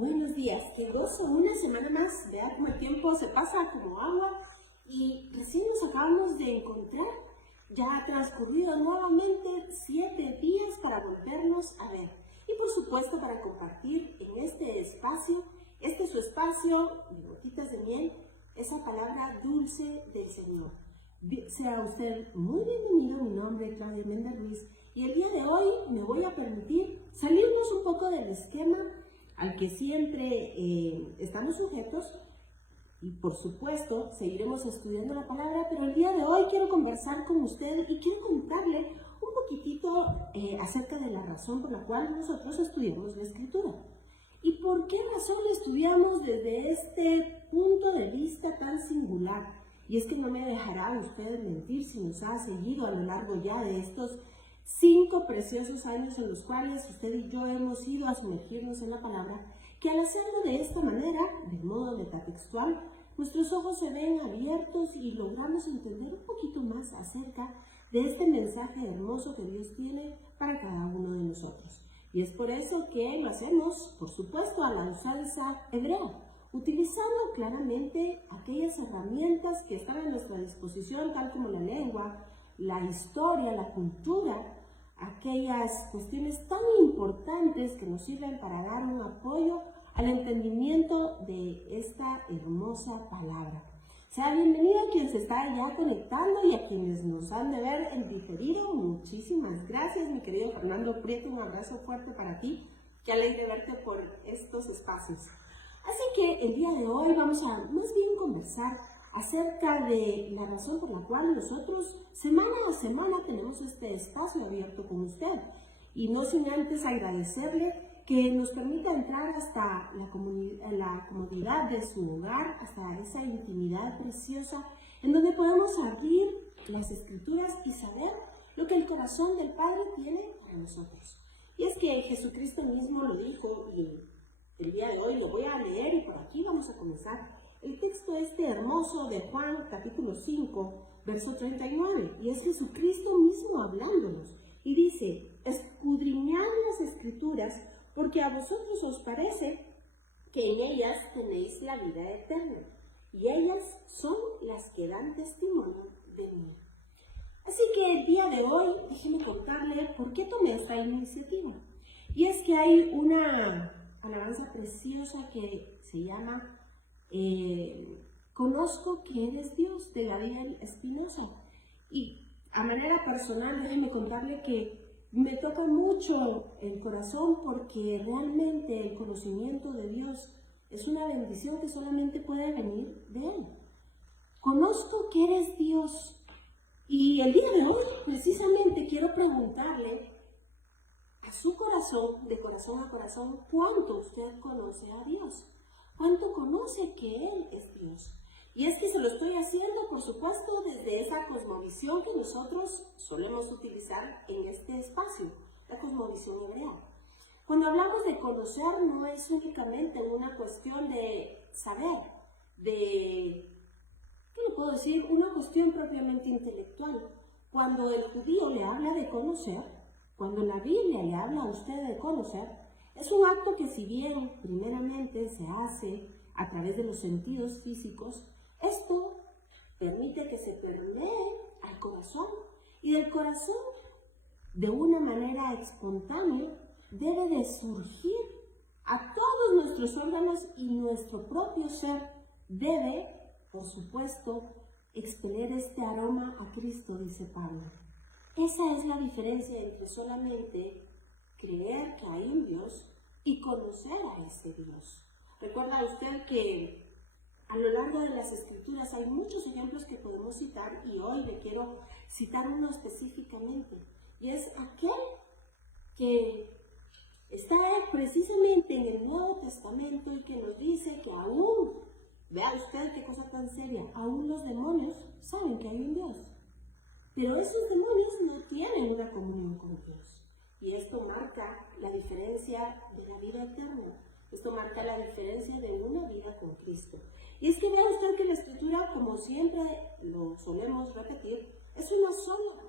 Buenos días, qué gozo, una semana más. Vea cómo el tiempo se pasa como agua y recién nos acabamos de encontrar. Ya ha transcurrido nuevamente 7 días para volvernos a ver y por supuesto para compartir en este espacio, su espacio de gotitas de miel, esa palabra dulce del Señor. Sea usted muy bienvenido. Mi nombre es Claudia Méndez Ruiz y el día de hoy me voy a permitir salirnos un poco del esquema al que siempre estamos sujetos y por supuesto seguiremos estudiando la palabra, pero el día de hoy quiero conversar con usted y quiero contarle un poquitito acerca de la razón por la cual nosotros estudiamos la Escritura. ¿Y por qué razón la estudiamos desde este punto de vista tan singular? Y es que no me dejará usted mentir si nos ha seguido a lo largo ya de estos 5 preciosos años en los cuales usted y yo hemos ido a sumergirnos en la palabra, que al hacerlo de esta manera, de modo metatextual, nuestros ojos se ven abiertos y logramos entender un poquito más acerca de este mensaje hermoso que Dios tiene para cada uno de nosotros. Y es por eso que lo hacemos, por supuesto, a la usanza hebrea, utilizando claramente aquellas herramientas que están a nuestra disposición, tal como la lengua, la historia, la cultura, aquellas cuestiones tan importantes que nos sirven para dar un apoyo al entendimiento de esta hermosa palabra. Sea bienvenido a quien se está ya conectando y a quienes nos han de ver en diferido. Muchísimas gracias, mi querido Fernando Prieto, un abrazo fuerte para ti. Qué alegre verte por estos espacios. Así que el día de hoy vamos a más bien conversar acerca de la razón por la cual nosotros semana a semana tenemos este espacio abierto con usted. Y no sin antes agradecerle que nos permita entrar hasta la comodidad de su hogar, hasta esa intimidad preciosa en donde podemos abrir las Escrituras y saber lo que el corazón del Padre tiene para nosotros. Y es que Jesucristo mismo lo dijo y el día de hoy lo voy a leer y por aquí vamos a comenzar. El texto hermoso de Juan capítulo 5, verso 39, y es Jesucristo mismo hablándonos y dice: escudriñad las Escrituras porque a vosotros os parece que en ellas tenéis la vida eterna y ellas son las que dan testimonio de mí. Así que el día de hoy déjeme contarle por qué tomé esta iniciativa. Y es que hay una alabanza preciosa que se llama Conozco que eres Dios, de Gabriel Espinosa. Y a manera personal, déjeme contarle que me toca mucho el corazón porque realmente el conocimiento de Dios es una bendición que solamente puede venir de Él. Conozco que eres Dios. Y el día de hoy, precisamente, quiero preguntarle a su corazón, de corazón a corazón, ¿cuánto usted conoce a Dios? ¿Cuánto conoce que Él es Dios? Y es que se lo estoy haciendo, por supuesto, desde esa cosmovisión que nosotros solemos utilizar en este espacio, la cosmovisión hebrea. Cuando hablamos de conocer, no es únicamente una cuestión de saber, ¿qué le puedo decir? Una cuestión propiamente intelectual. Cuando el judío le habla de conocer, cuando la Biblia le habla a usted de conocer, es un acto que, si bien primeramente se hace a través de los sentidos físicos, esto permite que se permee al corazón, y del corazón, de una manera espontánea, debe de surgir a todos nuestros órganos, y nuestro propio ser debe, por supuesto, expeler este aroma a Cristo, dice Pablo. Esa es la diferencia entre solamente creer que hay un Dios y conocer a ese Dios. Recuerda usted que a lo largo de las Escrituras hay muchos ejemplos que podemos citar, y hoy le quiero citar uno específicamente, y es aquel que está precisamente en el Nuevo Testamento y que nos dice que aún, vea usted qué cosa tan seria, aún los demonios saben que hay un Dios, pero esos demonios no tienen una comunión con Dios. Y esto marca la diferencia de la vida eterna. Esto marca la diferencia de una vida con Cristo. Y es que vea usted que la Escritura, como siempre lo solemos repetir, es una sola.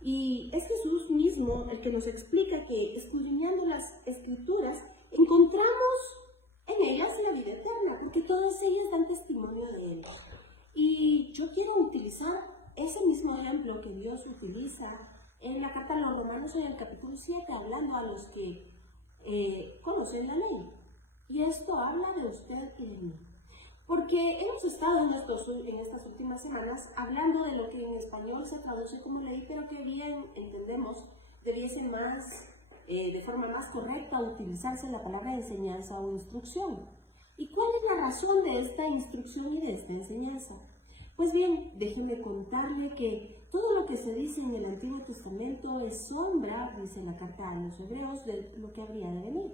Y es Jesús mismo el que nos explica que, escudriñando las Escrituras, encontramos ellas la vida eterna, porque todas ellas dan testimonio de Él. Y yo quiero utilizar ese mismo ejemplo que Dios utiliza en la carta a los Romanos en el capítulo 7, hablando a los que conocen la ley. Y esto habla de usted y de mí. Porque hemos estado en estas últimas semanas hablando de lo que en español se traduce como ley, pero que bien entendemos debiese de forma más correcta utilizarse la palabra enseñanza o instrucción. ¿Y cuál es la razón de esta instrucción y de esta enseñanza? Pues bien, déjeme contarle que todo lo que se dice en el Antiguo Testamento es sombra, dice la carta a los Hebreos, de lo que habría de venir.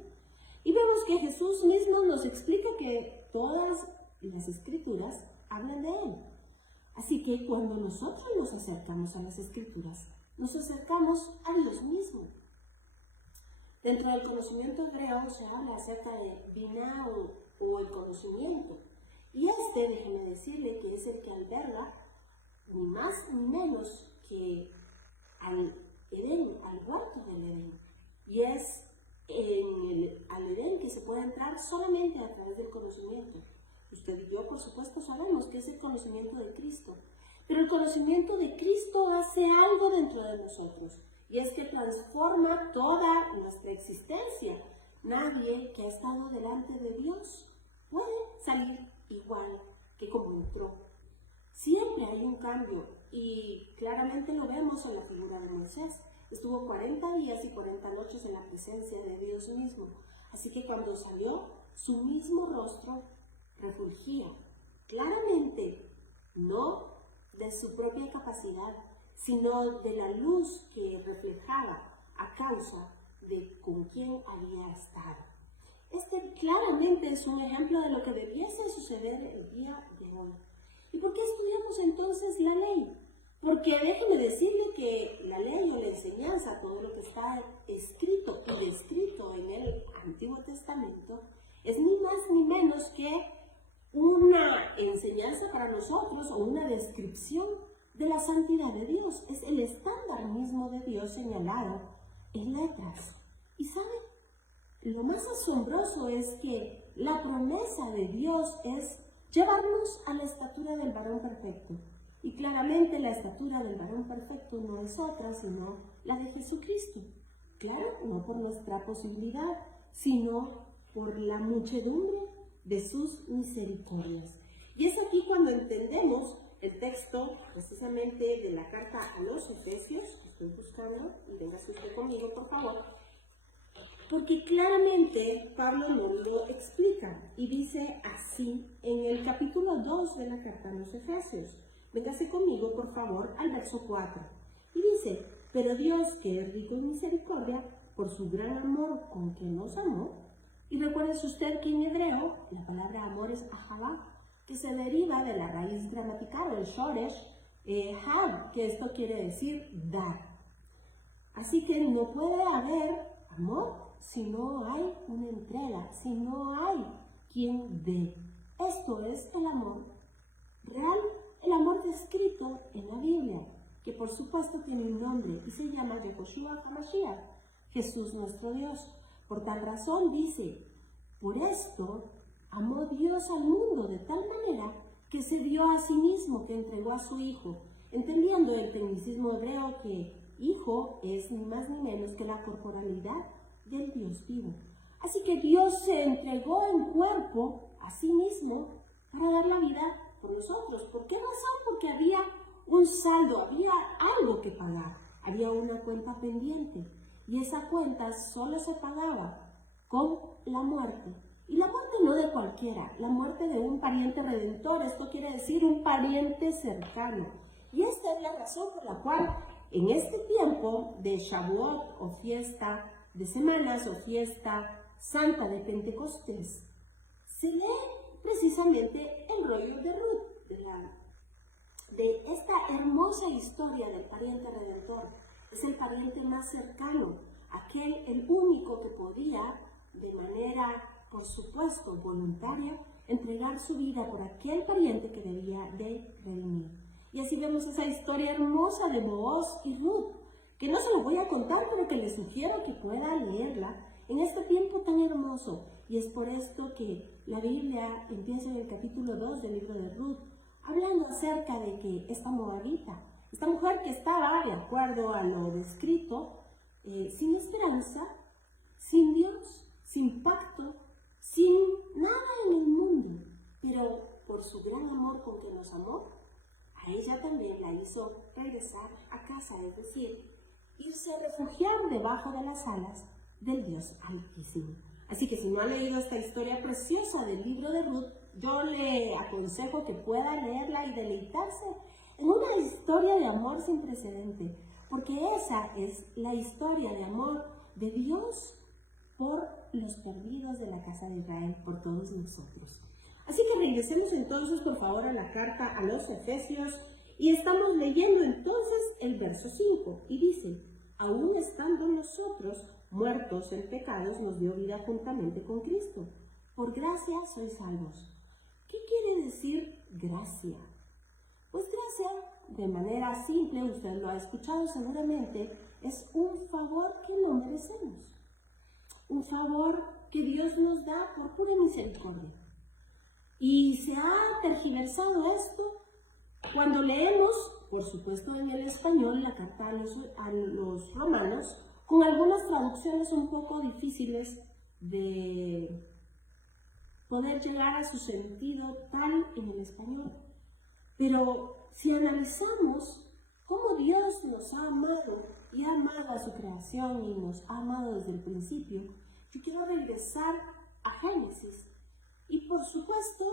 Y vemos que Jesús mismo nos explica que todas las Escrituras hablan de Él. Así que cuando nosotros nos acercamos a las Escrituras, nos acercamos a Dios mismo. Dentro del conocimiento hebreo se habla acerca de Binah o el conocimiento. Y déjeme decirle que es el que alberga ni más ni menos que al Edén, al huerto del Edén. Y es al Edén que se puede entrar solamente a través del conocimiento. Usted y yo, por supuesto, sabemos que es el conocimiento de Cristo. Pero el conocimiento de Cristo hace algo dentro de nosotros. Y es que transforma toda nuestra existencia. Nadie que ha estado delante de Dios puede salir igual que como entró. Siempre hay un cambio y claramente lo vemos en la figura de Moisés. Estuvo 40 días y 40 noches en la presencia de Dios mismo. Así que cuando salió, su mismo rostro refulgía claramente, no de su propia capacidad, sino de la luz que reflejaba a causa de con quién había estado. Claramente es un ejemplo de lo que debiese suceder el día de hoy. ¿Y por qué estudiamos entonces la ley? Porque déjeme decirle que la ley o la enseñanza, todo lo que está escrito y descrito en el Antiguo Testamento, es ni más ni menos que una enseñanza para nosotros o una descripción de la santidad de Dios. Es el estándar mismo de Dios señalado en letras. ¿Y saben? Lo más asombroso es que la promesa de Dios es llevarnos a la estatura del varón perfecto. Y claramente la estatura del varón perfecto no es otra sino la de Jesucristo. Claro, no por nuestra posibilidad, sino por la muchedumbre de sus misericordias. Y es aquí cuando entendemos el texto precisamente de la carta a los Efesios, que estoy buscando, y véngase usted conmigo por favor, porque claramente Pablo nos lo explica y dice así en el capítulo 2 de la carta a los Efesios. Véngase conmigo por favor al verso 4 y dice: pero Dios, que es rico en misericordia, por su gran amor con que nos amó. Y recuérdese usted que en hebreo la palabra amor es ahavá, que se deriva de la raíz gramatical o el shoresh hav, que esto quiere decir dar. Así que no puede haber amor si no hay una entrega, si no hay quien dé. Esto es el amor real, el amor descrito en la Biblia, que por supuesto tiene un nombre y se llama Yehoshua HaMashiach, Jesús nuestro Dios. Por tal razón dice: por esto amó Dios al mundo de tal manera que se dio a sí mismo, que entregó a su Hijo, entendiendo el tecnicismo hebreo que Hijo es ni más ni menos que la corporalidad del Dios vivo. Así que Dios se entregó en cuerpo a sí mismo para dar la vida por nosotros. ¿Por qué razón? Porque había un saldo, había algo que pagar, había una cuenta pendiente. Y esa cuenta solo se pagaba con la muerte. Y la muerte no de cualquiera, la muerte de un pariente redentor. Esto quiere decir un pariente cercano. Y esta es la razón por la cual en este tiempo de Shavuot o fiesta de semanas o fiesta santa de Pentecostés, se lee precisamente el rollo de Ruth, de esta hermosa historia del pariente redentor. Es el pariente más cercano, el único que podía, de manera, por supuesto, voluntaria, entregar su vida por aquel pariente que debía de redimir. Y así vemos esa historia hermosa de Booz y Ruth, que no se lo voy a contar, pero que les sugiero que pueda leerla en este tiempo tan hermoso. Y es por esto que la Biblia empieza en el capítulo 2 del libro de Ruth, hablando acerca de que esta moabita, esta mujer que estaba, de acuerdo a lo descrito, sin esperanza, sin Dios, sin pacto, sin nada en el mundo, pero por su gran amor con que nos amó, a ella también la hizo regresar a casa, es decir, irse a refugiar debajo de las alas del Dios Altísimo. Así que si no ha leído esta historia preciosa del libro de Ruth, yo le aconsejo que pueda leerla y deleitarse en una historia de amor sin precedente, porque esa es la historia de amor de Dios por los perdidos de la casa de Israel, por todos nosotros. Así que regresemos entonces por favor a la carta a los Efesios y estamos leyendo entonces el verso 5 y dice: aún estando nosotros muertos en pecados, nos dio vida juntamente con Cristo. Por gracia sois salvos. ¿Qué quiere decir gracia? Pues gracia, de manera simple, usted lo ha escuchado seguramente, es un favor que no merecemos. Un favor que Dios nos da por pura misericordia. Y se ha tergiversado esto cuando leemos, por supuesto en el español, la carta a los romanos, con algunas traducciones un poco difíciles de poder llegar a su sentido tal en el español. Pero si analizamos cómo Dios nos ha amado y ha amado a su creación y nos ha amado desde el principio, yo quiero regresar a Génesis y por supuesto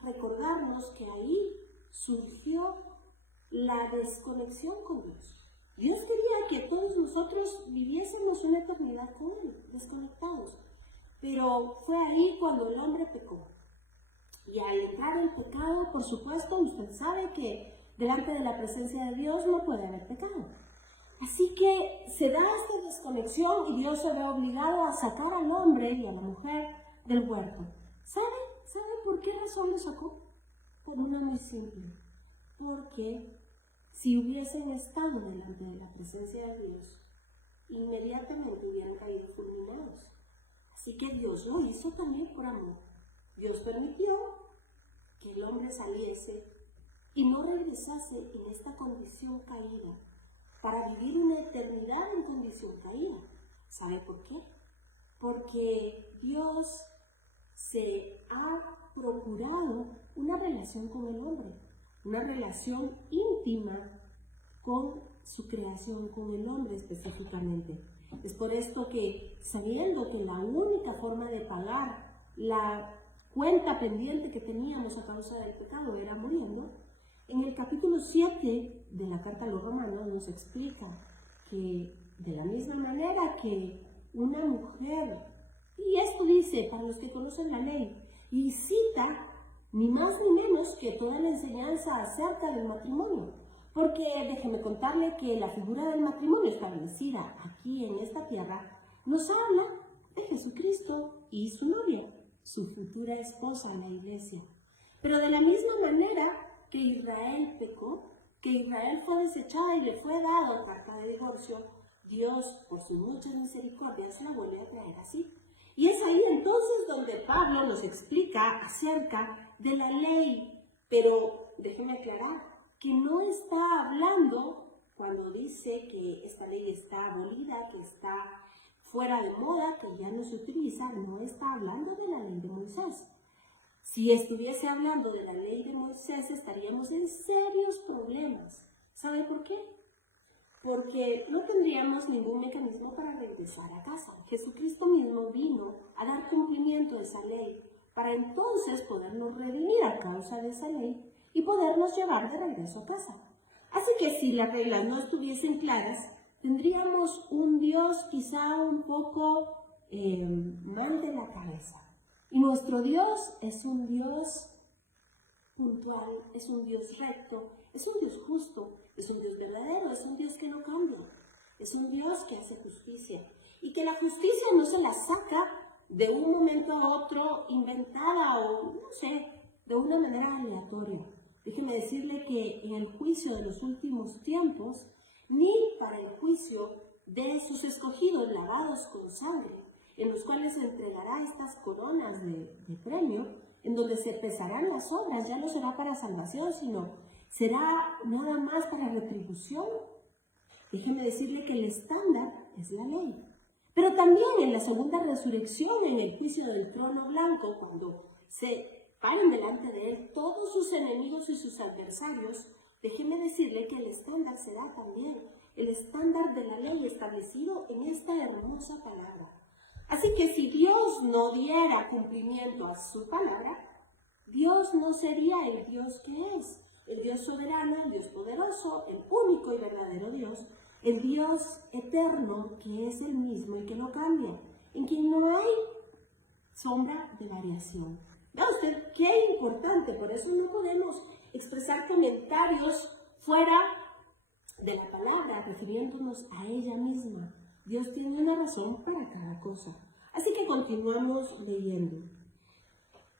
recordarnos que ahí surgió la desconexión con Dios. Dios quería que todos nosotros viviésemos una eternidad con Él, desconectados. Pero fue ahí cuando el hombre pecó. Y al entrar el pecado, por supuesto, usted sabe que delante de la presencia de Dios no puede haber pecado. Así que se da esta desconexión y Dios se ve obligado a sacar al hombre y a la mujer del huerto. ¿Sabe por qué razón lo sacó? Por una muy simple. Porque si hubiesen estado delante de la presencia de Dios, inmediatamente hubieran caído fulminados. Así que Dios lo hizo también por amor. Dios permitió que el hombre saliese y no regresase en esta condición caída para vivir una eternidad en condición caída. ¿Sabe por qué? Porque Dios se ha procurado una relación con el hombre, una relación íntima con su creación, con el hombre específicamente. Es por esto que, sabiendo que la única forma de pagar la cuenta pendiente que teníamos a causa del pecado era muriendo, en el capítulo 7 de la carta a los romanos nos explica que de la misma manera que una mujer, y esto dice para los que conocen la ley, y cita ni más ni menos que toda la enseñanza acerca del matrimonio. Porque déjeme contarle que la figura del matrimonio establecida aquí en esta tierra nos habla de Jesucristo y su novia, su futura esposa, la iglesia. Pero de la misma manera que Israel pecó, que Israel fue desechada y le fue dado carta de divorcio, Dios, por sus muchas misericordias, la vuelve a traer así. Y es ahí entonces donde Pablo nos explica acerca de la ley. Pero déjeme aclarar que no está hablando, cuando dice que esta ley está abolida, que está fuera de moda, que ya no se utiliza, no está hablando de la ley de Moisés. Si estuviese hablando de la ley de Moisés, estaríamos en serios problemas. ¿Sabe por qué? Porque no tendríamos ningún mecanismo para regresar a casa. Jesucristo mismo vino a dar cumplimiento a esa ley, para entonces podernos redimir a causa de esa ley y podernos llevar de regreso a casa. Así que si las reglas no estuviesen claras, tendríamos un Dios quizá un poco mal de la cabeza. Y nuestro Dios es un Dios puntual, es un Dios recto, es un Dios justo, es un Dios verdadero, es un Dios que no cambia, es un Dios que hace justicia. Y que la justicia no se la saca de un momento a otro inventada o, no sé, de una manera aleatoria. Déjeme decirle que en el juicio de los últimos tiempos, ni para el juicio de sus escogidos lavados con sangre, en los cuales se entregará estas coronas de premio, en donde se pesarán las obras, ya no será para salvación, sino será nada más para retribución. Déjeme decirle que el estándar es la ley. Pero también en la segunda resurrección, en el juicio del trono blanco, cuando se paren delante de él todos sus enemigos y sus adversarios, déjeme decirle que el estándar será también el estándar de la ley establecido en esta hermosa palabra. Así que si Dios no diera cumplimiento a su palabra, Dios no sería el Dios que es, el Dios soberano, el Dios poderoso, el único y verdadero Dios, el Dios eterno que es el mismo y que no cambia, en quien no hay sombra de variación. Vea usted qué importante, por eso no podemos expresar comentarios fuera de la palabra, refiriéndonos a ella misma. Dios tiene una razón para cada cosa. Así que continuamos leyendo.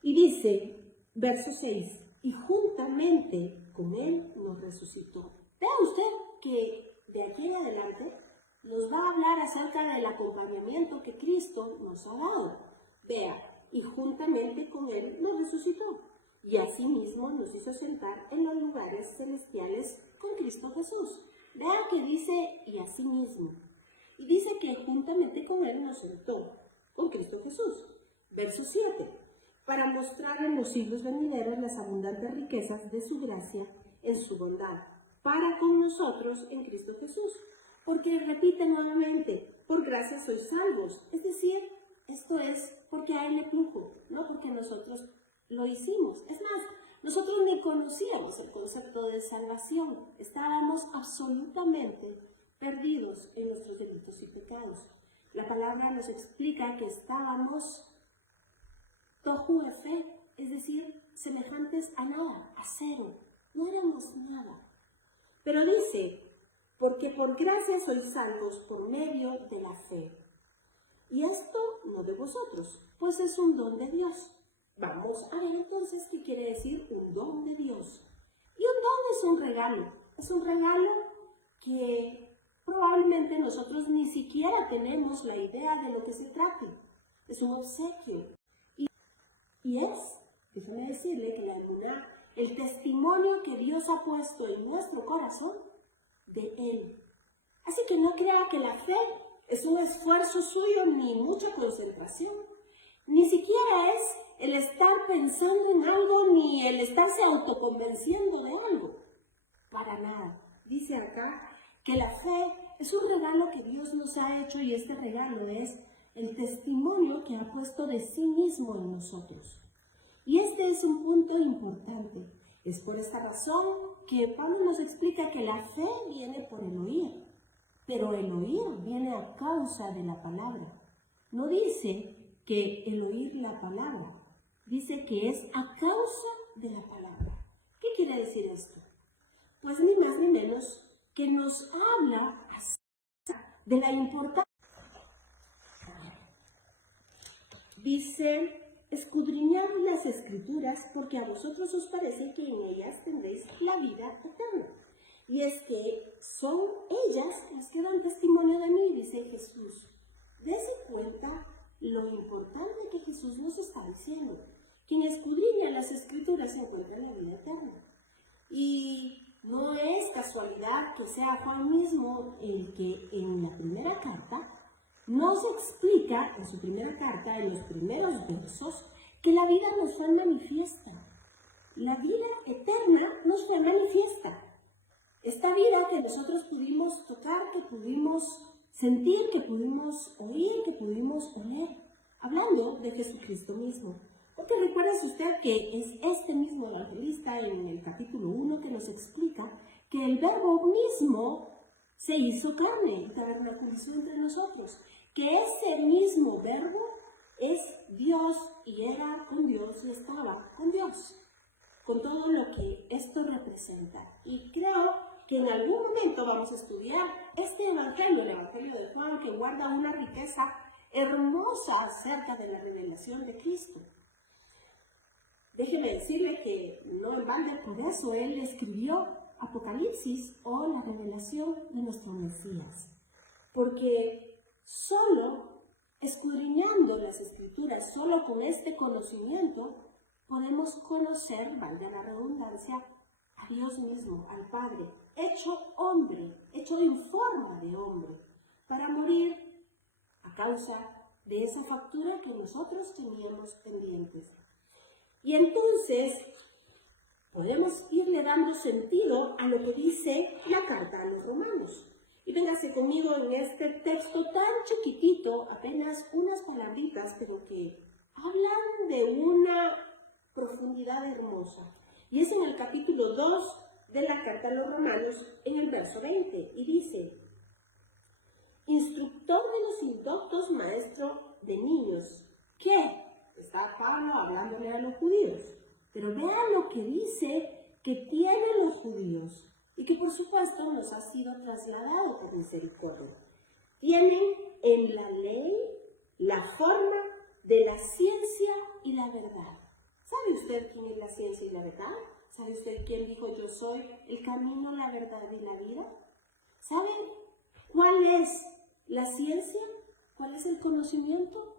Y dice, verso 6, y juntamente con él nos resucitó. Vea usted que de aquí en adelante nos va a hablar acerca del acompañamiento que Cristo nos ha dado. Vea, y juntamente con él nos resucitó. Y asimismo nos hizo sentar en los lugares celestiales con Cristo Jesús. Vea que dice, y asimismo. Y dice que juntamente con él nos sentó con Cristo Jesús. Verso 7. Para mostrar en los siglos venideros las abundantes riquezas de su gracia en su bondad, para con nosotros en Cristo Jesús. Porque repite nuevamente, por gracia sois salvos. Es decir, esto es porque a él le plujo, no porque nosotros lo hicimos. Es más, nosotros ni conocíamos el concepto de salvación. Estábamos absolutamente perdidos en nuestros delitos y pecados. La palabra nos explica que estábamos tohu efe, es decir, semejantes a nada, a cero. No éramos nada. Pero dice, porque por gracia sois salvos por medio de la fe. Y esto no de vosotros, pues es un don de Dios. Vamos a ver entonces qué quiere decir un don de Dios. Y un don es un regalo. Es un regalo que probablemente nosotros ni siquiera tenemos la idea de lo que se trate. Es un obsequio. Y es, déjame decirle que la emuná, el testimonio que Dios ha puesto en nuestro corazón de Él. Así que no crea que la fe es un esfuerzo suyo ni mucha concentración. Ni siquiera es el estar pensando en algo ni el estarse autoconvenciendo de algo. Para nada. Dice acá que la fe es un regalo que Dios nos ha hecho y este regalo es el testimonio que ha puesto de sí mismo en nosotros. Y este es un punto importante. Es por esta razón que Pablo nos explica que la fe viene por el oír, pero el oír viene a causa de la palabra. No dice que el oír la palabra, dice que es a causa de la palabra. ¿Qué quiere decir esto? Pues ni más ni menos que nos habla acerca de la importancia. Dice, escudriñad las Escrituras porque a vosotros os parece que en ellas tendréis la vida eterna. Y es que son ellas las que dan testimonio de mí, dice Jesús. Dese cuenta lo importante que Jesús nos está diciendo. Quien escudriña las Escrituras encuentra la vida eterna. Y no es casualidad que sea Juan mismo el que en la primera carta nos explica, en su primera carta, en los primeros versos, que la vida nos fue manifiesta. La vida eterna nos fue manifiesta. Esta vida que nosotros pudimos tocar, que pudimos sentir, que pudimos oír, que pudimos oler, hablando de Jesucristo mismo. Porque recuérdese usted que es este mismo evangelista en el capítulo 1 que nos explica que el verbo mismo se hizo carne y tabernaculizó entre nosotros. Que ese mismo verbo es Dios y era con Dios y estaba con Dios. Con todo lo que esto representa. Y creo que en algún momento vamos a estudiar este evangelio, el evangelio de Juan, que guarda una riqueza hermosa acerca de la revelación de Cristo. Déjeme decirle que no en balde por eso él escribió Apocalipsis o la revelación de nuestro Mesías. Porque solo escudriñando las Escrituras solo con este conocimiento, podemos conocer, valga la redundancia, a Dios mismo, al Padre, hecho hombre, hecho en forma de hombre, para morir a causa de esa factura que nosotros teníamos pendientes. Y entonces podemos irle dando sentido a lo que dice la carta a los romanos. Y véngase conmigo en este texto tan chiquitito, apenas unas palabritas, pero que hablan de una profundidad hermosa. Y es en el capítulo 2 de la carta a los romanos, en el verso 20, y dice: instructor de los indoctos, maestro de niños. ¿Qué? Está Pablo hablándole a los judíos. Pero vean lo que dice que tienen los judíos y que por supuesto nos ha sido trasladado por misericordia. Tienen en la ley la forma de la ciencia y la verdad. ¿Sabe usted quién es la ciencia y la verdad? ¿Sabe usted quién dijo: yo soy el camino, la verdad y la vida? ¿Sabe cuál es la ciencia? ¿Cuál es el conocimiento?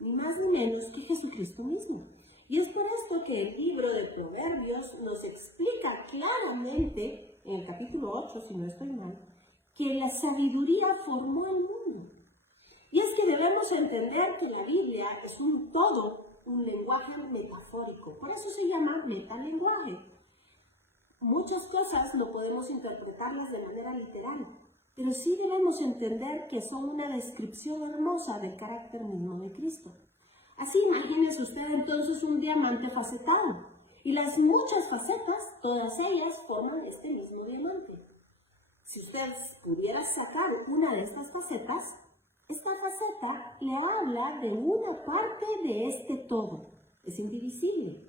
Ni más ni menos que Jesucristo mismo. Y es por esto que el libro de Proverbios nos explica claramente, en el capítulo 8, si no estoy mal, que la sabiduría formó el mundo. Y es que debemos entender que la Biblia es un todo, un lenguaje metafórico. Por eso se llama metalenguaje. Muchas cosas no podemos interpretarlas de manera literal, pero sí debemos entender que son una descripción hermosa del carácter mismo de Cristo. Así imagínese usted entonces un diamante facetado, y las muchas facetas, todas ellas forman este mismo diamante. Si usted pudiera sacar una de estas facetas, esta faceta le habla de una parte de este todo, es indivisible.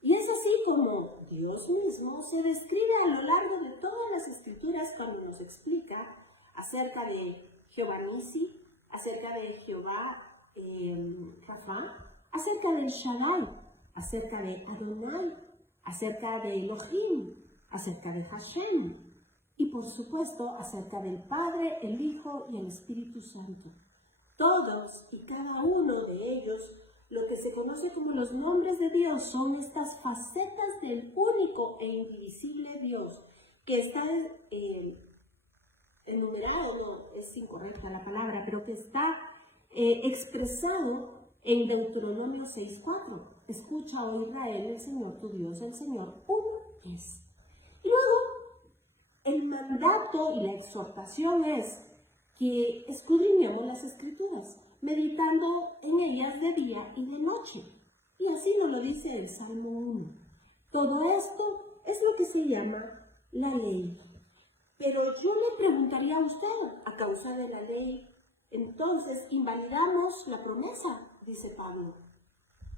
Y es así como Dios mismo se describe a lo largo de todas las Escrituras cuando nos explica acerca de Jehová Nisi, acerca de Jehová Rafa, acerca del Shaddai, acerca de Adonai, acerca de Elohim, acerca de Hashem y por supuesto acerca del Padre, el Hijo y el Espíritu Santo. Todos y cada uno de ellos, lo que se conoce como los nombres de Dios, son estas facetas del único e indivisible Dios, que está enumerado, no es incorrecta la palabra, pero que está expresado en Deuteronomio 6:4. Escucha, oh Israel, el Señor tu Dios, el Señor uno es. Y luego, el mandato y la exhortación es que escudriñemos las Escrituras, meditando en ellas de día y de noche. Y así nos lo dice el Salmo 1. Todo esto es lo que se llama la ley. Pero yo le preguntaría a usted, a causa de la ley, entonces invalidamos la promesa, dice Pablo.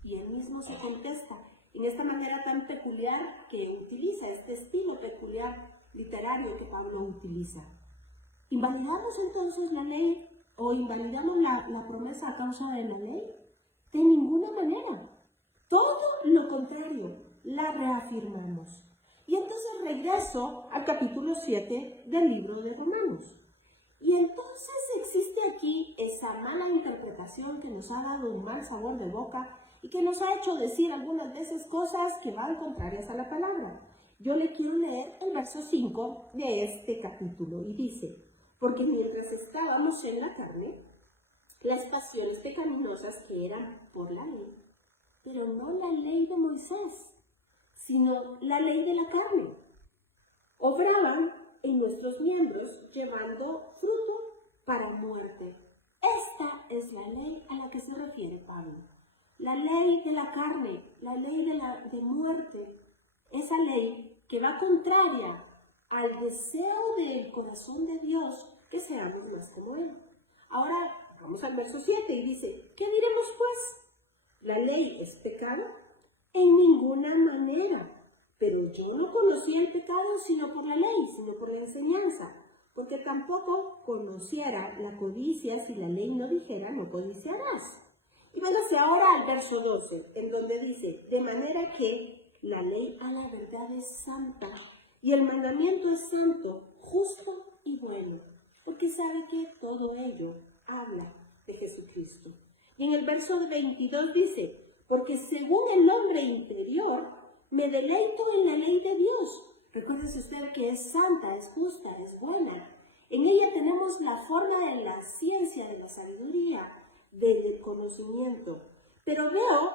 Y él mismo se contesta en esta manera tan peculiar que utiliza, este estilo peculiar literario que Pablo utiliza. ¿Invalidamos entonces la ley o invalidamos la promesa a causa de la ley? De ninguna manera. Todo lo contrario, la reafirmamos. Y entonces regreso al capítulo 7 del libro de Romanos. Y entonces existe aquí esa mala interpretación que nos ha dado un mal sabor de boca y que nos ha hecho decir algunas veces cosas que van contrarias a la palabra. Yo le quiero leer el verso 5 de este capítulo y dice: porque mientras estábamos en la carne, las pasiones pecaminosas que eran por la ley, pero no la ley de Moisés, sino la ley de la carne, obraban en nuestros miembros llevando fruto para muerte. Esta es la ley a la que se refiere Pablo. La ley de la carne, la ley de muerte, esa ley que va contraria al deseo del corazón de Dios que seamos más como Él. Ahora vamos al verso 7 y dice: ¿qué diremos pues? ¿La ley es pecado? En ninguna manera. Pero yo no conocí el pecado sino por la ley, sino por la enseñanza, porque tampoco conociera la codicia si la ley no dijera: no codiciarás. Y véngase ahora al verso 12, en donde dice: de manera que la ley a la verdad es santa, y el mandamiento es santo, justo y bueno, porque sabe que todo ello habla de Jesucristo. Y en el verso 22 dice, porque según el hombre interior, me deleito en la ley de Dios. Recuérdese usted que es santa, es justa, es buena. En ella tenemos la forma de la ciencia, de la sabiduría, del conocimiento. Pero veo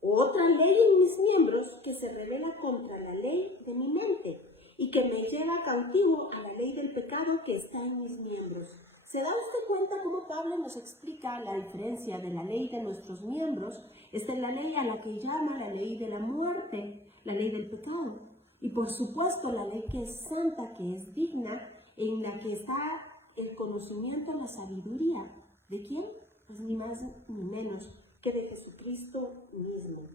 otra ley en mis miembros que se revela contra la ley de mi mente y que me lleva cautivo a la ley del pecado que está en mis miembros. ¿Se da usted cuenta cómo Pablo nos explica la diferencia de la ley de nuestros miembros? Esta es la ley a la que llama la ley de la muerte, la ley del pecado. Y por supuesto la ley que es santa, que es digna, en la que está el conocimiento, la sabiduría. ¿De quién? Pues ni más ni menos que de Jesucristo mismo.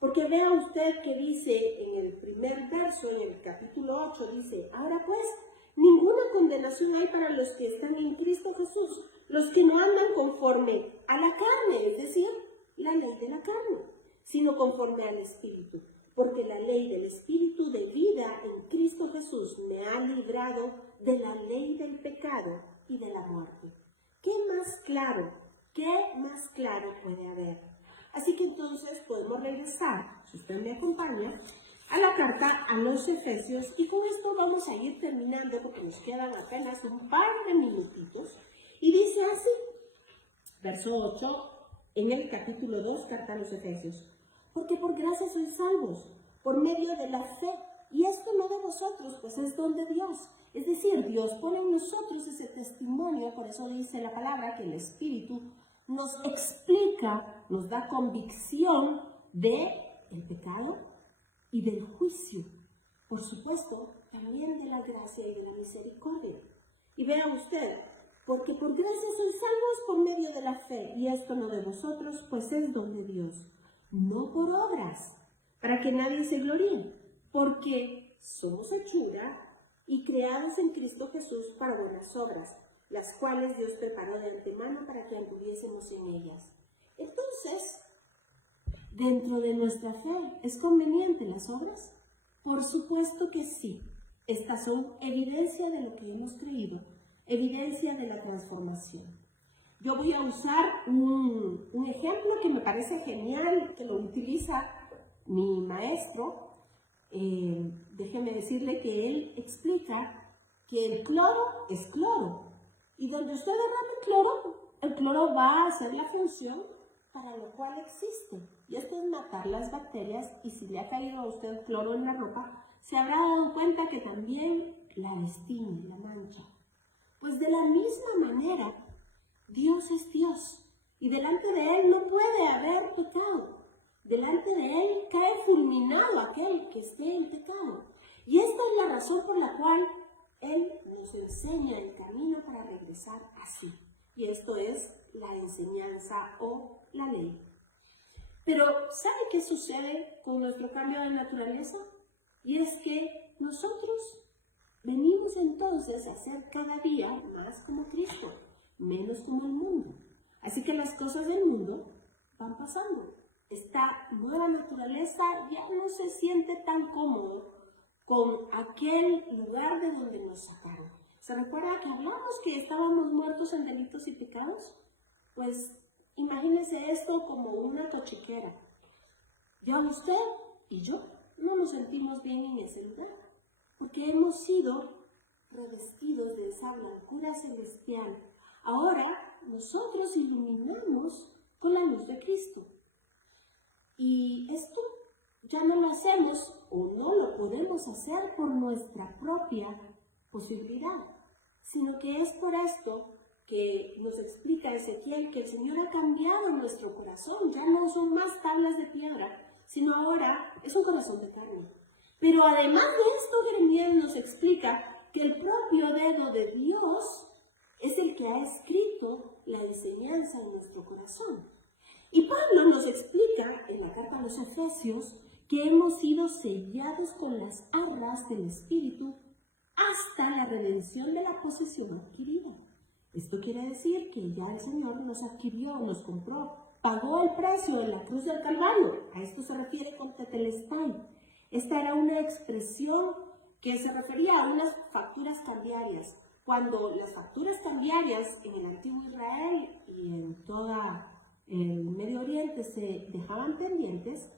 Porque vea usted que dice en el primer verso, en el capítulo 8, dice, ahora pues, ninguna condenación hay para los que están en Cristo Jesús, los que no andan conforme a la carne, es decir, la ley de la carne, sino conforme al Espíritu. Porque la ley del Espíritu de vida en Cristo Jesús me ha librado de la ley del pecado y de la muerte. ¿Qué más claro puede haber? Así que entonces podemos regresar, si usted me acompaña, a la carta a los Efesios, y con esto vamos a ir terminando porque nos quedan apenas un par de minutitos. Y dice así, verso 8, en el capítulo 2, carta a los Efesios. Porque por gracia sois salvos, por medio de la fe, y esto no de vosotros, pues es don de Dios. Es decir, Dios pone en nosotros ese testimonio, por eso dice la palabra que el Espíritu nos explica, nos da convicción del pecado y del juicio. Por supuesto, también de la gracia y de la misericordia. Y vea usted, porque por gracia sois salvos por medio de la fe, y esto no de vosotros, pues es don de Dios. No por obras, para que nadie se gloríe, porque somos hechura y creados en Cristo Jesús para buenas obras, las cuales Dios preparó de antemano para que anduviésemos en ellas. Entonces, dentro de nuestra fe, ¿es conveniente las obras? Por supuesto que sí. Estas son evidencia de lo que hemos creído, evidencia de la transformación. Yo voy a usar un ejemplo que me parece genial, que lo utiliza mi maestro. Déjeme decirle que él explica que el cloro es cloro. Y donde usted derrame cloro, el cloro va a hacer la función para lo cual existe. Y esto es matar las bacterias, y si le ha caído a usted cloro en la ropa, se habrá dado cuenta que también la destiñe, la mancha. Pues de la misma manera, Dios es Dios, y delante de Él no puede haber pecado. Delante de Él cae fulminado aquel que esté en pecado. Y esta es la razón por la cual Él nos enseña el camino para regresar así. Y esto es la enseñanza o la ley. Pero, ¿sabe qué sucede con nuestro cambio de naturaleza? Y es que nosotros venimos entonces a ser cada día más como Cristo, menos como el mundo. Así que las cosas del mundo van pasando. Esta nueva naturaleza ya no se siente tan cómodo con aquel lugar de donde nos sacaron. ¿Se recuerda que hablamos que estábamos muertos en delitos y pecados? Pues imagínese esto como una cochiquera. Ya usted y yo no nos sentimos bien en ese lugar, porque hemos sido revestidos de esa blancura celestial. Ahora nosotros iluminamos con la luz de Cristo. Y esto ya no lo hacemos o no lo podemos hacer por nuestra propia posibilidad, sino que es por esto que nos explica Ezequiel que el Señor ha cambiado nuestro corazón. Ya no son más tablas de piedra, sino ahora es un corazón de carne. Pero además de esto, Jeremías nos explica que el propio dedo de Dios es el que ha escrito la enseñanza en nuestro corazón. Y Pablo nos explica en la carta a los Efesios que hemos sido sellados con las arras del Espíritu hasta la redención de la posesión adquirida. Esto quiere decir que ya el Señor nos adquirió, nos compró, pagó el precio en la cruz del Calvario. A esto se refiere con tetelestai. Esta era una expresión que se refería a unas facturas cambiarias. cuando las facturas cambiarias en el antiguo Israel y en todo el Medio Oriente se dejaban pendientes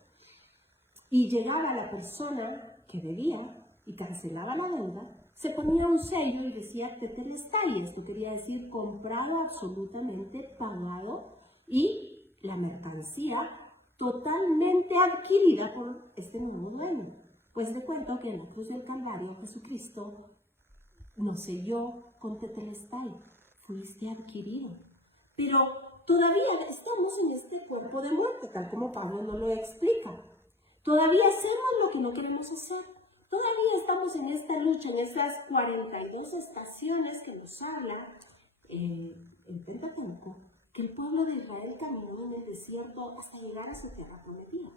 y llegaba la persona que debía y cancelaba la deuda, se ponía un sello y decía tetelestai. Esto quería decir comprado absolutamente, pagado, y la mercancía totalmente adquirida por este nuevo dueño. Pues le cuento que en la cruz del Calvario Jesucristo nos selló con tetelestai, fuiste adquirido. Pero todavía estamos en este cuerpo de muerte, tal como Pablo nos lo explica. Todavía hacemos lo que no queremos hacer. Todavía estamos en esta lucha, en estas 42 estaciones que nos habla el Pentateuco, que el pueblo de Israel caminó en el desierto hasta llegar a su tierra prometida.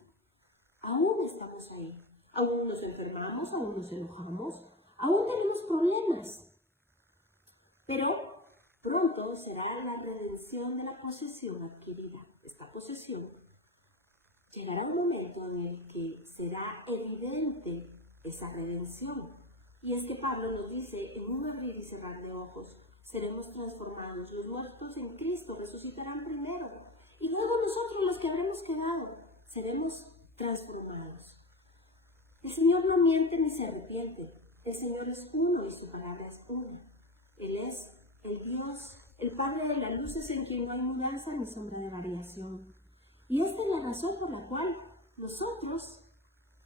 Aún estamos ahí. Aún nos enfermamos, aún nos enojamos, aún tenemos problemas. Pero pronto será la redención de la posesión adquirida. Esta posesión llegará un momento en el que será evidente esa redención. Y es que Pablo nos dice, en un abrir y cerrar de ojos, seremos transformados. Los muertos en Cristo resucitarán primero. Y luego nosotros, los que habremos quedado, seremos transformados. El Señor no miente ni se arrepiente. El Señor es uno y su palabra es una. Él es el Dios, el Padre de las luces, en quien no hay mudanza ni sombra de variación. Y esta es la razón por la cual nosotros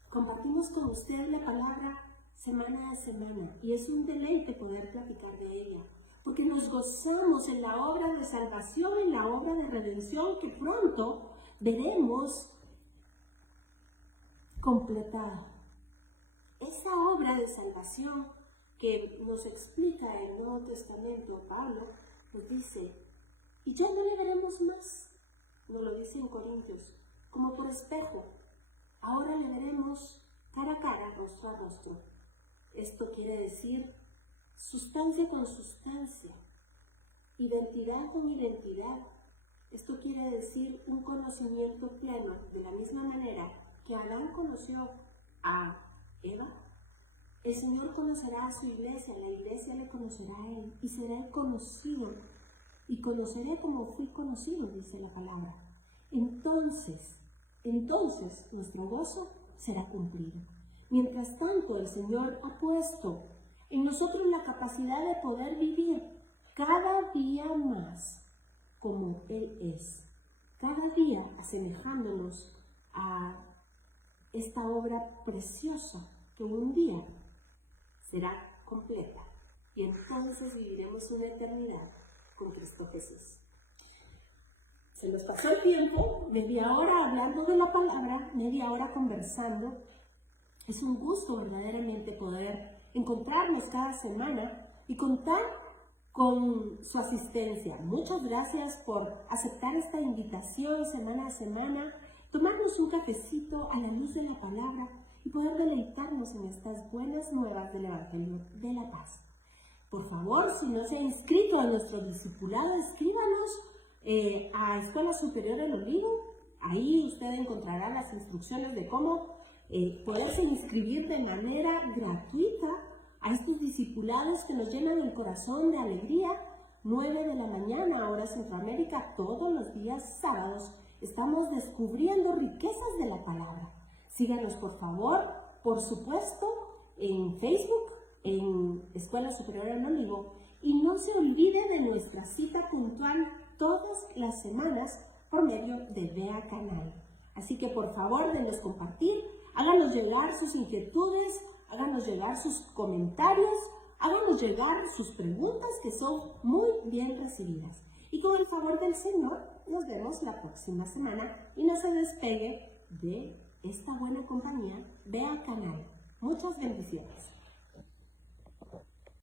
compartimos con usted la palabra semana a semana. Y es un deleite poder platicar de ella, porque nos gozamos en la obra de salvación, en la obra de redención que pronto veremos completada. Esa obra de salvación que nos explica el Nuevo Testamento, Pablo nos dice, y ya no le veremos más, nos lo dice en Corintios, como por espejo. Ahora le veremos cara a cara, rostro a rostro. Esto quiere decir sustancia con sustancia, identidad con identidad. Esto quiere decir un conocimiento pleno, de la misma manera que Adán conoció a Eva. El Señor conocerá a su iglesia, la iglesia le conocerá a Él y será conocido. Y conoceré como fui conocido, dice la palabra. Entonces nuestro gozo será cumplido. Mientras tanto, el Señor ha puesto en nosotros la capacidad de poder vivir cada día más como Él es. Cada día asemejándonos a esta obra preciosa que un día será completa. Y entonces viviremos una eternidad con Cristo Jesús. Se nos pasó el tiempo, media hora hablando de la palabra, media hora conversando. Es un gusto verdaderamente poder encontrarnos cada semana y contar con su asistencia. Muchas gracias por aceptar esta invitación semana a semana, tomarnos un cafecito a la luz de la palabra y poder deleitarnos en estas buenas nuevas del Evangelio de la Paz. Por favor, si no se ha inscrito a nuestro discipulado, escríbanos a Escuela Superior El Olivo. Ahí usted encontrará las instrucciones de cómo poderse inscribir de manera gratuita a estos discipulados que nos llenan el corazón de alegría. 9 de la mañana, hora Centroamérica, todos los días sábados. Estamos descubriendo riquezas de la palabra. Síganos, por favor, por supuesto, en Facebook, en Escuela Superior El Olivo. Y no se olvide de nuestra cita puntual todas las semanas por medio de Vea Canal. Así que, por favor, denos compartir, háganos llegar sus inquietudes, háganos llegar sus comentarios, háganos llegar sus preguntas, que son muy bien recibidas. Y con el favor del Señor, nos vemos la próxima semana y no se despegue de esta buena compañía, Vea Canal. Muchas bendiciones.